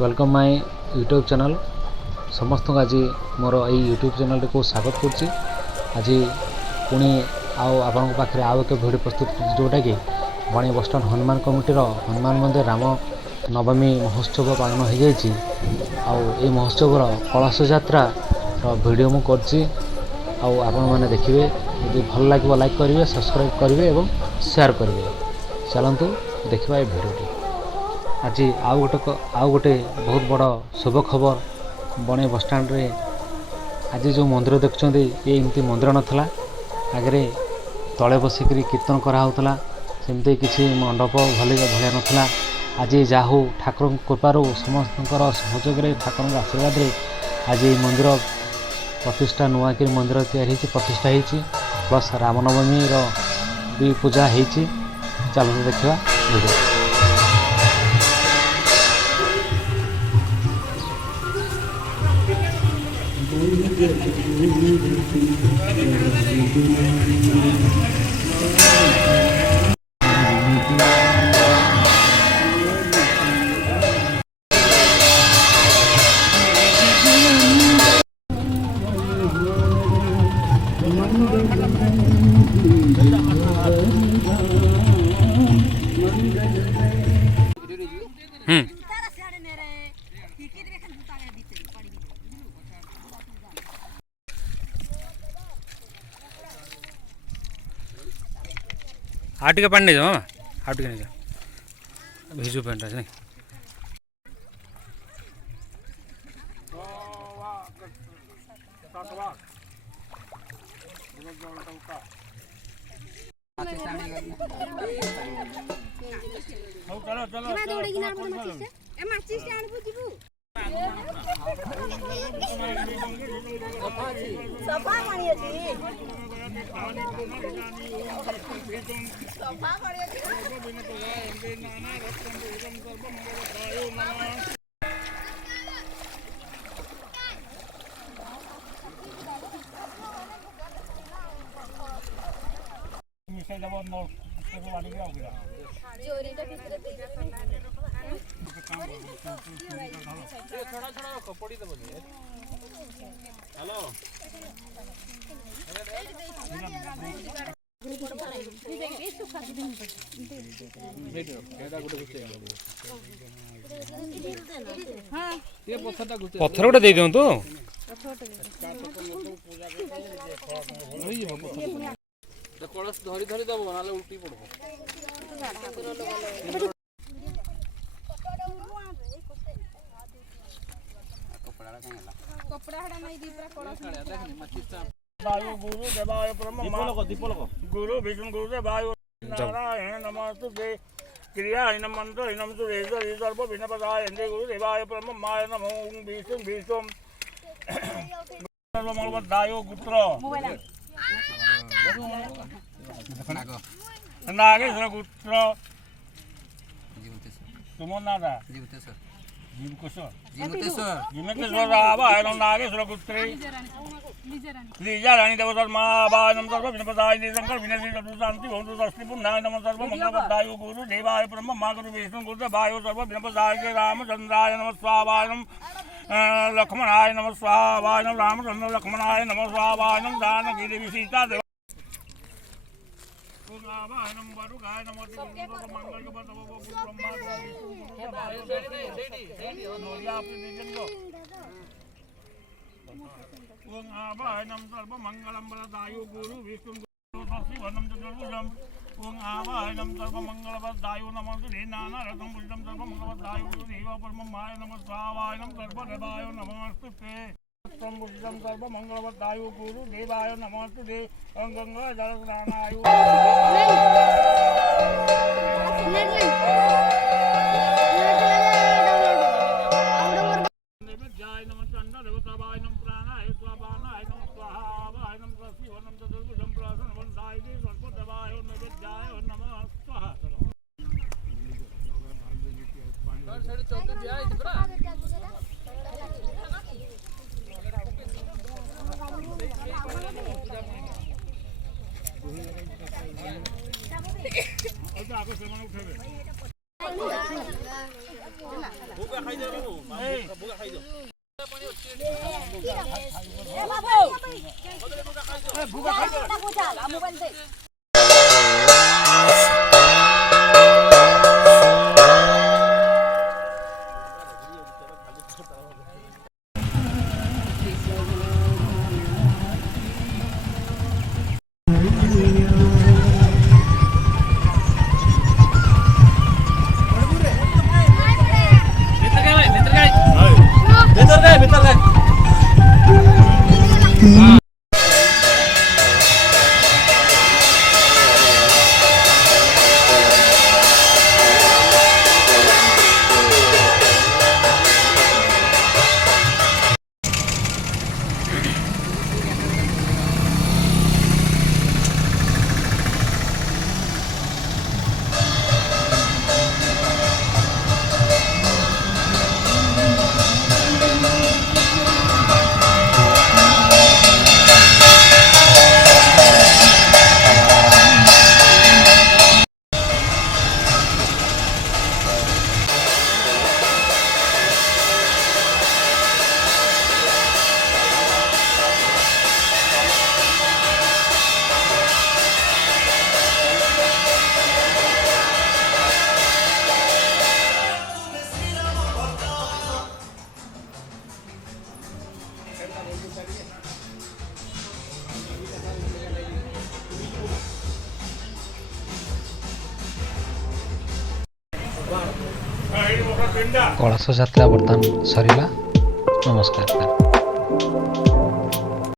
Welcome my YouTube channel समस्त आज मोर YouTube channel को स्वागत करुच्ची। आज पुणी आपण पाखे आउ एक भिडियो प्रस्तुत जोटा कि बणी बसस्टाण हनुमान कमिटीर हनुमान मंदिर राम नवमी महोत्सव पालन हो जाइए। आउ महोत्सव कलश यात्रा वीडियो मु करछि। आपण मैंने देखिए यदि भल लगे लाइक करेंगे, सब्सक्राइब करेंगे और शेयर करेंगे। चलतु देखा ये भिडियोटी। आज आउ गोटे बहुत बड़ शुभ खबर बणे बसस्टाण रे आज जो मंदिर देखुं ये एमती मंदिर नाला आगे तले बसिक कीर्तन कराला सेमती किसी मंडप भाया नाला। आज जाहू ठाकुर कृपार समस्त सहयोग ठाकुर आशीर्वाद आज ये मंदिर प्रतिष्ठा नुआक मंदिर तैयारी प्रतिष्ठा होती प्लस रामनवमी भी पूजा होती। चलते देखा वीडियो। आटिके पानी नहीं जाओ आटिके नहीं जाओ भिजु पेंट नहीं पत्थर गोटे दे दिंतु कलश धरी धरी दब ना उल्टी पड़ो। गुरु देवाय गुरु विष्णु गुरु देवाय नारायण नमस्ते क्रियाहीन मंत्रहीनम सुरेश्वरी सर्व विनपदाय गुरु देवाय ब्रह्माय नमो विष्णु विष्णु सर्वमंगलदायो पुत्र नागेश्वर पुत्र तुम नादा जीवकेश्वर आवाहन नागेश्वर पुत्री लीजा रानी देव सर्वानम सर्व विनपदाय शंकर विनती शांति भवतु षष्ठी पुण्याय नमः सर्व मंगलपदाय गुरु देवाय ब्रह्मा गुरु विष्णु गुरु देवाय सर्व विनपदाय रामचंद्राय नमः स्वावायनम लक्ष्मणाय नमः स्वावायनम रामचंद्र लक्ष्मणाय नमः स्वावायनम जानकी सीता देव आवाहनम वरुगाय नमः मंगल आवाहनम सर्व मंगलम वरदायो गुरु विष्णु शिवनम चतुर्भुजम आवाहनम सर्व मंगलवदायो नमः नाना रथम बुद्धम सर्व मंगलवदायो गुरु देव परमाय नमः स्वावायनम सर्व देवाय नमस्ते बुद्धम सर्व मंगलवदायो गुरु देवाय नमस्ते गंगा जल स्नानाय କଳସ ଯାତ୍ରା ବର୍ତ୍ତମାନ ସରିଲା। ନମସ୍କାର।